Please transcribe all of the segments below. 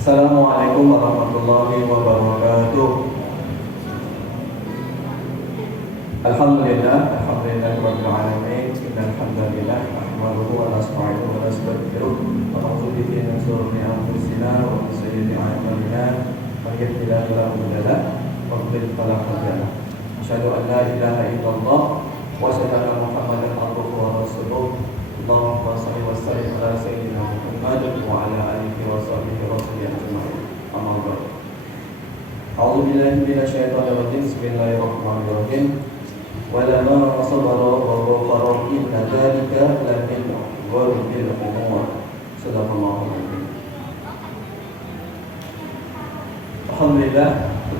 Assalamualaikum warahmatullahi wabarakatuh. Alhamdulillahirabbil alamin. Innal hamdalillah nahmaduhu wa nasta'inuhu wa nastaghfiruh wa na'udzu bihi min shururi anfusina wa min sayyiati a'malina. Man yahdihillahu fala mudilla lahu wa man yudlil fala hadiya lahu. Asyhadu an la ilaha illallah wa asyhadu anna Muhammadan abduhu wa rasuluh. Allahumma shalli wa sallim ala sayyidina Muhammad wa ala alihi wa sahbihi ajma'in. Amma ba'd. A'udzu billahi minasyaitonir rajim. Bismillahirrahmanirrahim. Wa lama sabara wa ghafara inna dzalika la min ghurbil umur. Sadaqallahu alazim. Alhamdulillah,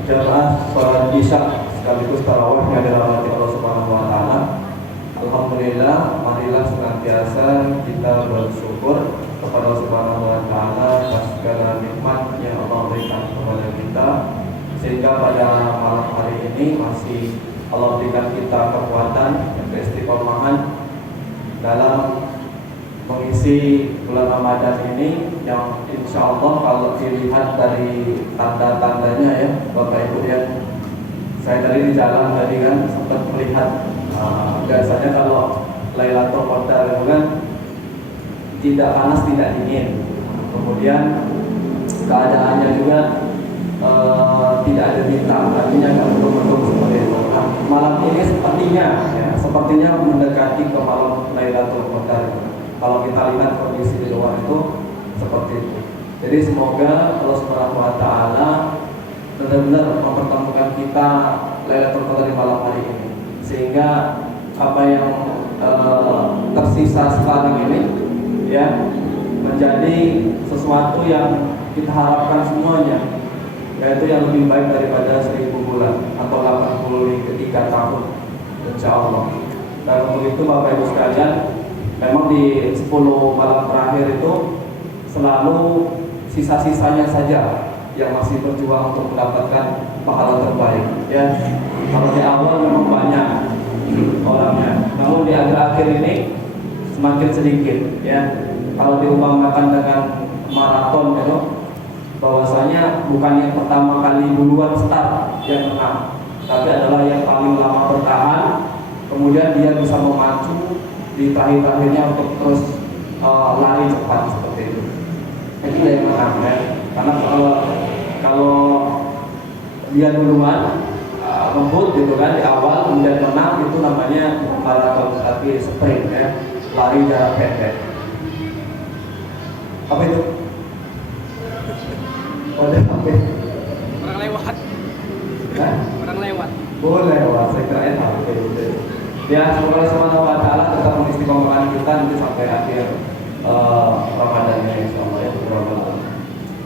jamaah salat Isya sekaligus tarawih yang dirahmati Allah Subhanahu wa taala. Alhamdulillah, marilah senantiasa kita bersyukur kepada Allah Subhanahu wa taala atas segala nikmat yang Allah berikan kepada kita, sehingga pada malam hari ini masih Allah berikan kita kekuatan dan keistiqomahan dalam mengisi bulan Ramadan ini, yang insya Allah kalau dilihat dari tanda-tandanya ya Bapak Ibu ya, saya tadi di jalan tadi kan sempat melihat biasanya kalau Lailatul Qadar itu kan tidak panas tidak dingin, kemudian keadaannya juga tidak ada bintang, artinya nggak mendung-mendung seperti itu. Nah, malam ini sepertinya mendekati ke malam Lailatul Qadar. Kalau kita lihat kondisi di luar itu seperti itu. Jadi semoga Allah Subhanahu wa taala benar-benar mempertemukan kita Lailatul Qadar di malam hari ini, sehingga apa yang tersisa sekarang ini ya menjadi sesuatu yang kita harapkan semuanya, yaitu yang lebih baik daripada 1000 bulan atau 83 tahun insya Allah. Dan untuk itu Bapak Ibu sekalian, memang di 10 malam terakhir itu selalu sisa-sisanya saja yang masih berjuang untuk mendapatkan pahala terbaik ya. Kalau di awal memang banyak orangnya, namun di akhir-akhir ini semakin sedikit ya. Kalau diumpamakan dengan maraton itu, bahwasanya bukan yang pertama kali duluan start yang menang, tapi adalah yang paling lama bertahan, kemudian dia bisa memacu di terakhir-terakhirnya untuk terus lari cepat seperti itu. Ini yang menang ya. Karena kalau dia duluan ngebut gitu kan di awal, kemudian menang, itu namanya maraton, tapi sprint ya, lari jarak pendek. Apa itu? Oh, apa? Orang lewat. Hah? Orang lewat. Boleh, saya kirain HP. Ya, semoga Allah Subhanahu wa taala tetap mengistiqomahkan kita nanti sampai akhir Ramadan ini insyaallah ya.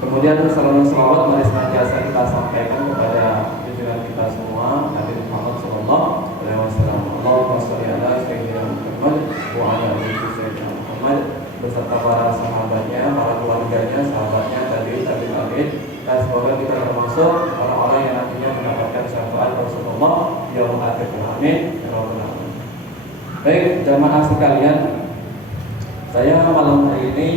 Kemudian salawat mari senantiasa kita sampaikan kepada junjungan kita semua Nabi Muhammad sallallahu alaihi wasallam. Allahumma shalli ala sayyidina Muhammad wa ala ali sayyidina Muhammad, beserta para sahabatnya, para keluarganya, sahabatnya, tabi'in, dan semoga kita termasuk orang-orang yang nantinya mendapatkan syafaat Rasulullah yaumul akhir. Amin ya rabbal alamin. Baik, jamaah sekalian, saya malam hari ini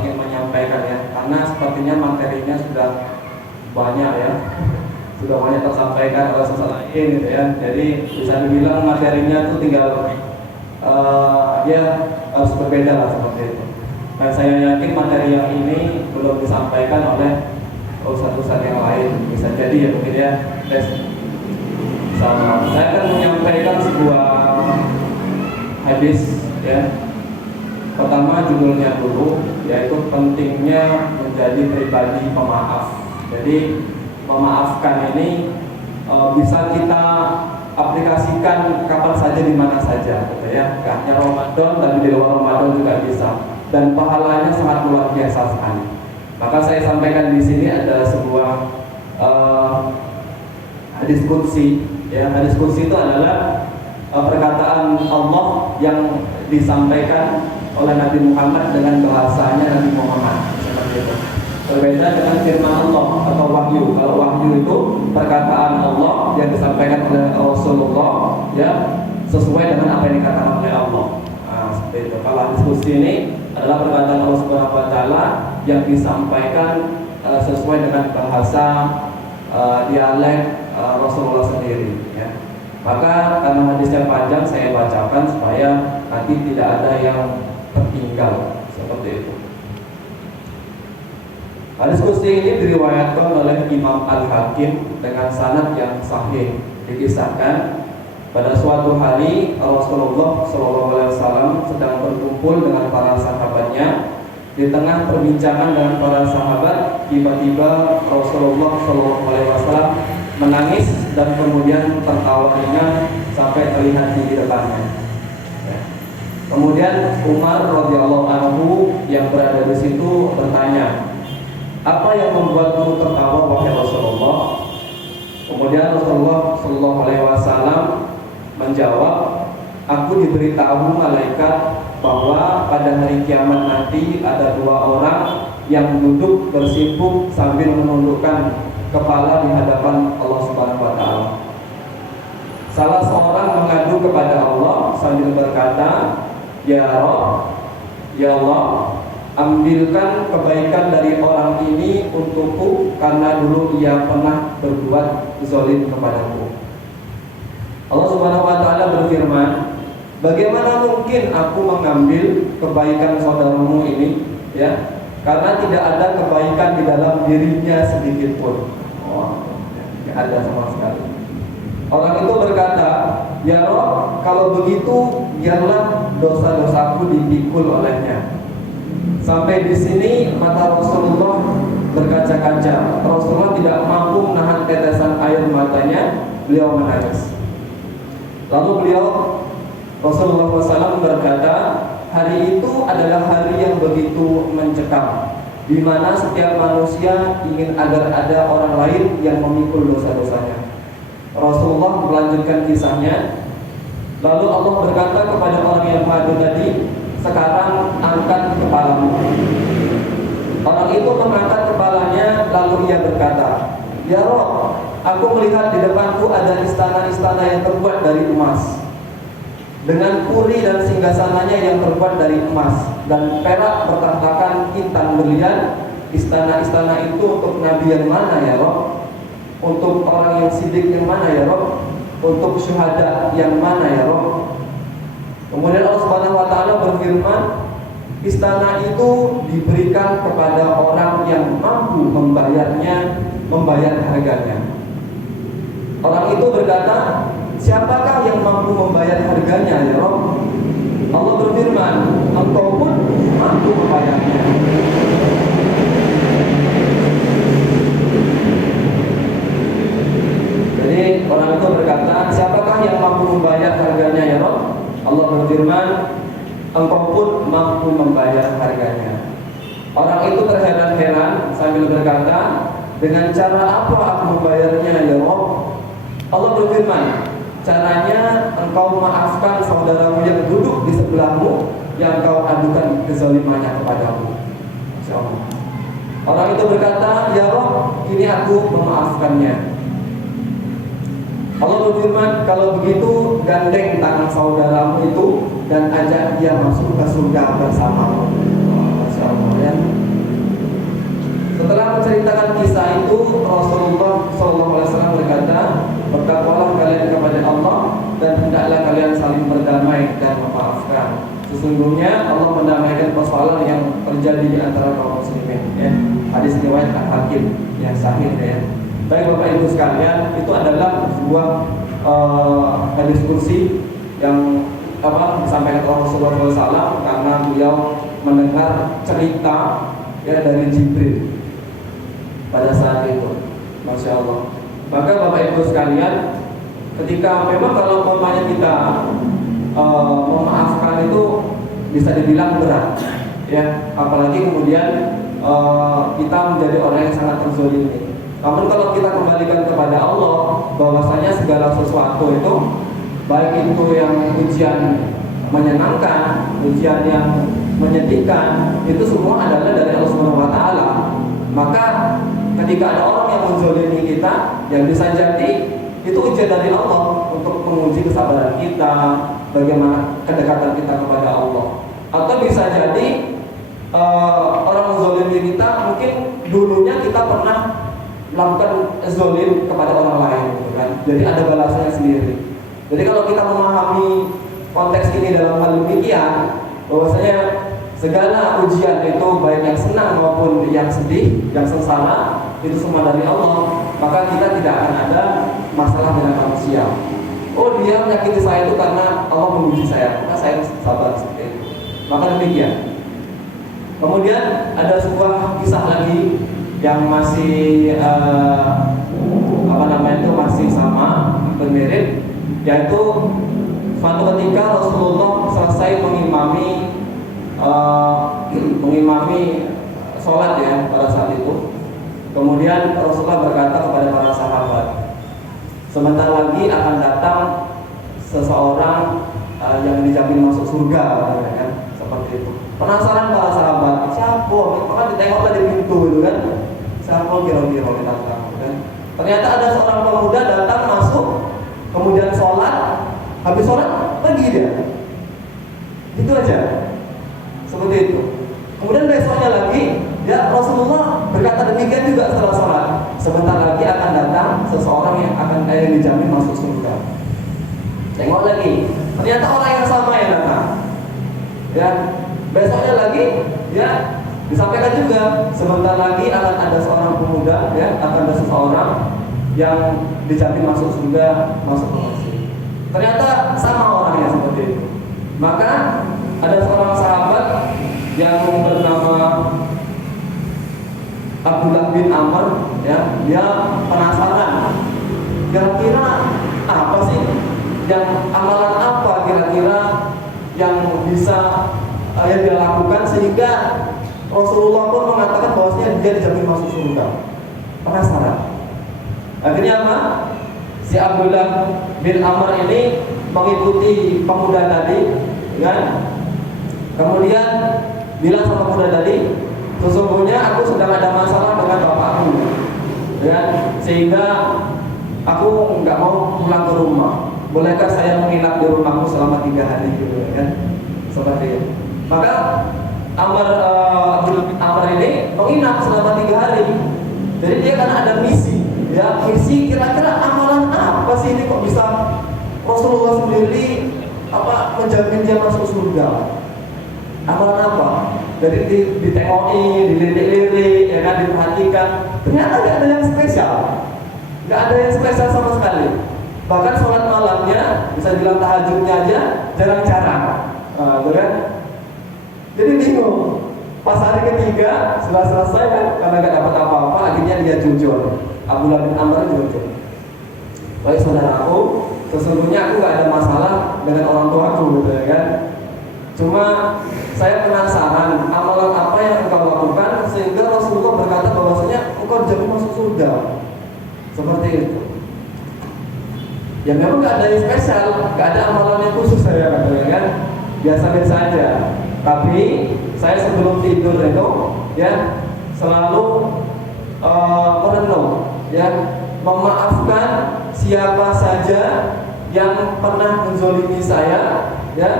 ingin menyampaikan ya, karena sepertinya materinya sudah banyak ya, sudah banyak tersampaikan oleh seseorang gitu ya. Jadi bisa dibilang materinya tuh tinggal dia harus berbeda lah seperti itu. Dan saya yakin materi yang ini belum disampaikan oleh ustadz-ustadz yang lain, bisa jadi ya mungkin ya. Sama saya akan menyampaikan sebuah hadis ya. Pertama judulnya dulu, yaitu pentingnya menjadi pribadi pemaaf. Jadi memaafkan ini bisa kita aplikasikan kapan saja, di mana saja, gitu ya. Gak hanya Ramadan, tapi di luar Ramadan juga bisa. Dan pahalanya sangat luar biasa sekali. Maka saya sampaikan di sini ada sebuah hadis qudsi. Ya, hadis qudsi itu adalah perkataan Allah yang disampaikan oleh Nabi Muhammad dengan bahasanya Nabi Muhammad, seperti itu. Berbeda dengan firman Allah atau wahyu. Kalau wahyu itu perkataan Allah yang disampaikan oleh Rasulullah ya, sesuai dengan apa yang dikatakan oleh Allah. Nah, seperti itu. Kalau hadis qudsi ini adalah perkataan Allah Subhanahu wa taala yang disampaikan sesuai dengan bahasa dialek Rasulullah sendiri ya. Maka karena hadisnya panjang saya bacakan supaya nanti tidak ada yang tertinggal seperti itu. Hadis kursi ini diriwayatkan oleh Imam Al-Hakim dengan sanad yang sahih. Dikisahkan pada suatu hari Rasulullah SAW sedang berkumpul dengan para sahabatnya. Di tengah perbincangan dengan para sahabat, tiba-tiba Rasulullah SAW menangis dan kemudian tertawa ringan sampai terlihat di depannya. Kemudian Umar radhiyallahu anhu yang berada di situ bertanya, "Apa yang membuatmu tertawa wahai Rasulullah?" Kemudian Rasulullah SAW menjawab, "Aku diberitahu malaikat bahwa pada hari kiamat nanti ada dua orang yang duduk bersimpuh sambil menundukkan kepala di hadapan Allah Subhanahu wa taala. Salah seorang mengadu kepada Allah sambil berkata, 'Ya Rabb, ya Allah, ambilkan kebaikan dari orang ini untukku karena dulu ia pernah berbuat zalim kepadaku.' Allah Subhanahu wa taala berfirman, 'Bagaimana mungkin aku mengambil kebaikan saudaramu ini, ya? Karena tidak ada kebaikan di dalam dirinya sedikit pun.'" Tidak ada sama sekali. Orang itu berkata, "Ya Rabb, kalau begitu biarlah dosa-dosaku dipikul olehnya." Sampai di sini mata Rasulullah berkaca-kaca. Rasulullah tidak mampu menahan tetesan air matanya. Beliau menangis. Lalu beliau Rasulullah SAW berkata, hari itu adalah hari yang begitu mencekam, di mana setiap manusia ingin agar ada orang lain yang memikul dosa-dosanya. Rasulullah melanjutkan kisahnya. Lalu Allah berkata kepada orang yang maju tadi, "Sekarang angkat kepalamu." Orang itu mengangkat kepalanya, lalu ia berkata, "Ya Rabb, aku melihat di depanku ada istana-istana yang terbuat dari emas, dengan puri dan singgasananya yang terbuat dari emas dan perak bertahtakan intan berlian. Istana-istana itu untuk nabi yang mana ya Rabb? Untuk orang yang sidik yang mana ya Rabb? Untuk syuhada yang mana ya Rabb?" Kemudian Allah Subhanahu wa taala berfirman, "Istana itu diberikan kepada orang yang mampu membayar harganya." Orang itu berkata, "Siapakah yang mampu membayar harganya ya Rabb?" Allah berfirman, "Engkau pun mampu membayarnya." Jadi orang itu berkata, "Siapakah yang mampu membayar harganya ya Rabb?" Allah berfirman, "Engkau pun mampu membayar harganya." Orang itu terheran-heran sambil berkata, "Dengan cara apa aku membayarnya ya Rabb?" Allah berfirman, "Caranya engkau maafkan saudaramu yang duduk di sebelahmu yang kau adukan kezalimannya kepadamu." Masya Allah. Orang itu berkata, "Ya Rabb, ini aku memaafkannya." Allah berfirman, "Kalau begitu gandeng tangan saudaramu itu dan ajak dia masuk ke surga bersamamu." Masya Allah ya. Setelah menceritakan kisah itu, Rasulullah SAW berkata, "Bertakwalah kalian kepada Allah dan hendaklah kalian saling berdamai dan memaafkan. Sesungguhnya Allah mendamaikan persoalan yang terjadi di antara kaum muslimin." Ya. Hadis riwayat Al-Hakim yang sahih ya. Baik Bapak Ibu sekalian, itu adalah sebuah hadis kursi yang disampaikan oleh Rasulullah SAW karena beliau mendengar cerita ya dari Jibril pada saat itu. Masya Allah. Maka Bapak Ibu sekalian, ketika memang kalau umpamanya kita memaafkan itu bisa dibilang berat, ya, apalagi kemudian kita menjadi orang yang sangat terzalimi. Namun kalau kita kembalikan kepada Allah, bahwasanya segala sesuatu itu, baik itu yang ujian menyenangkan, ujian yang menyedihkan, itu semua adalah dari Allah Subhanahu wa taala. Maka ketika ada orang yang menzalimi kita, yang bisa jadi itu ujian dari Allah untuk menguji kesabaran kita, bagaimana kedekatan kita kepada Allah. Atau bisa jadi orang menzolimi kita, mungkin dulunya kita pernah melakukan zolim kepada orang lain, gitu kan? Jadi ada balasannya sendiri. Jadi kalau kita memahami konteks ini dalam hal demikian, bahwasanya segala ujian itu baik yang senang maupun yang sedih, yang sengsara, itu semua dari Allah. Maka kita tidak akan ada masalah dengan manusia. Oh, dia menyakiti saya itu karena Allah menguji saya, maka saya sabar seperti itu. Maka demikian. Kemudian ada sebuah kisah lagi yang masih masih sama, bermirip, yaitu suatu ketika Rasulullah selesai mengimami sholat ya pada saat itu. Kemudian Rasulullah berkata kepada para sahabat, sebentar lagi akan datang seseorang yang dijamin masuk surga, kan? Seperti itu. Penasaran para sahabat, siapa? Maka ditengoklah di pintu itu kan, siapa kira-kira datang, kan? Ternyata ada seorang pemuda datang masuk, kemudian sholat, habis sholat pergi dia. Itu aja, seperti itu. Kemudian besoknya lagi, ya Rasulullah berkata demikian juga setelah sholat. Sebentar lagi akan datang seseorang yang akan dijamin masuk surga. Tengok lagi, ternyata orang yang sama yang datang. Ya, besoknya lagi, ya disampaikan juga sebentar lagi akan ada seorang pemuda, ya akan ada seseorang yang dijamin masuk surga, masuk ke masjid. Ternyata sama orangnya seperti itu. Maka ada seorang sahabat yang bernama Abdullah bin Amr, ya, dia penasaran kira-kira apa sih yang amalan apa kira-kira yang bisa yang dia lakukan sehingga Rasulullah pun mengatakan bahwasanya dia dijamin masuk surga. Penasaran. Akhirnya apa? Si Abdullah bin Amr ini mengikuti pemuda tadi, kan? Kemudian bilang sama pemuda tadi, sesungguhnya aku sedang ada masalah dengan bapakku, ya, sehingga aku nggak mau pulang ke rumah. Bolehkah saya menginap di rumahmu selama 3 hari, gitu, kan? Seperti itu. Maka Amr ini menginap selama 3 hari. Jadi dia kan ada misi, ya, misi kira-kira amalan apa sih ini kok bisa Rasulullah sendiri menjamin dia masuk surga? Amalan apa? Jadi ditengoki, dilirik-lirik, ya kan, diperhatikan. Ternyata nggak ada yang spesial, nggak ada yang spesial sama sekali. Bahkan sholat malamnya, bisa bilang tahajudnya aja jarang-jarang, kan? Jadi bingung. Pas hari ketiga setelah selesai kan, karena nggak dapat apa-apa, akhirnya dia jujur. Abdullah bin Amr jujur. Baik saudaraku, sesungguhnya aku nggak ada masalah dengan orang tuaku, gitu ya kan? Cuma saya penasaran amalan apa yang engkau lakukan sehingga Rasulullah berkata bahwasanya engkau dijamin masuk surga. Seperti itu. Ya memang nggak ada yang spesial, nggak ada amalan yang khusus saya katakan, kan? Biasa-biasa aja. Tapi saya sebelum tidur itu, ya, selalu merenung, ya, memaafkan siapa saja yang pernah menzolimi saya, ya,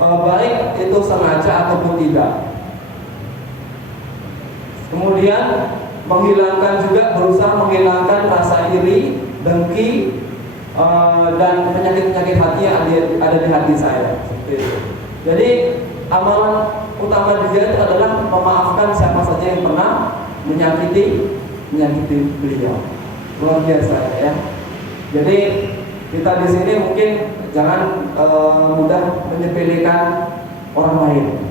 baik itu sengaja ataupun tidak. Kemudian berusaha menghilangkan rasa iri, dengki, dan penyakit-penyakit hati yang ada di hati saya. Jadi amalan utama dia itu adalah memaafkan siapa saja yang pernah menyakiti beliau. Luar biasa, ya. Jadi kita di sini mungkin jangan mudah menyepelekan orang lain.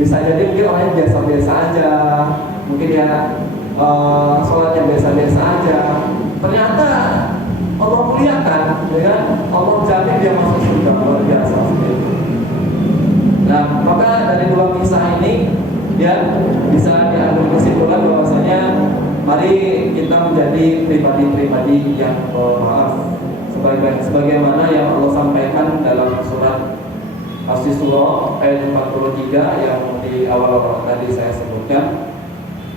Bisa jadi mungkin orangnya biasa-biasa aja, mungkin ya sholatnya biasa-biasa aja. Ternyata Allah muliakan, ya kan? Allah jamin dia masuk surga, luar biasa. Nah, maka dari 2 kisah ini, ya, bisa diambil kesimpulan bahwasanya mari kita menjadi pribadi-pribadi yang maaf. Sebagaimana yang Allah sampaikan dalam surat As-Surah ayat 43 yang di awal tadi saya sebutkan.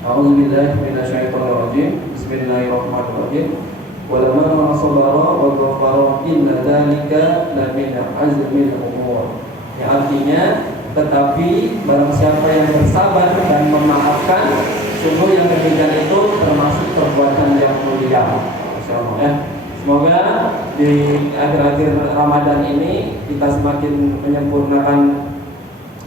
A'udzubillahi minasyaitonir rajim. Bismillahirrahmanirrahim. Walamma sabara wa ghafara inna dzalika lamin azmil umur. Yang artinya Tetapi barang siapa yang bersabar dan memaafkan, sungguh yang demikian itu termasuk perbuatan yang mulia. Masya Allah ya. Semoga di akhir-akhir Ramadan ini kita semakin menyempurnakan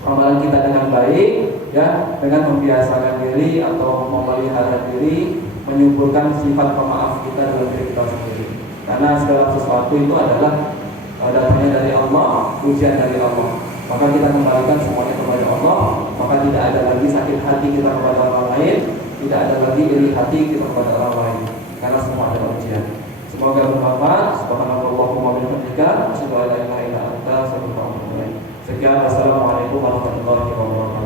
amalan kita dengan baik, ya, dengan membiasakan diri atau memelihara diri, menyuburkan sifat pemaaf kita dalam diri kita sendiri. Karena segala sesuatu itu adalah datangnya dari Allah, ujian dari Allah. Maka kita kembalikan semuanya kepada Allah. Maka tidak ada lagi sakit hati kita kepada orang lain, tidak ada lagi iri hati kita kepada orang lain. Karena semua adalah ujian. Semoga bermanfaat. Subhanallahumma wa bihamdika, asyhadu an la ilaha illa anta, astaghfiruka wa atubu ilaik. Sekian, wassalamualaikum warahmatullahi wabarakatuh.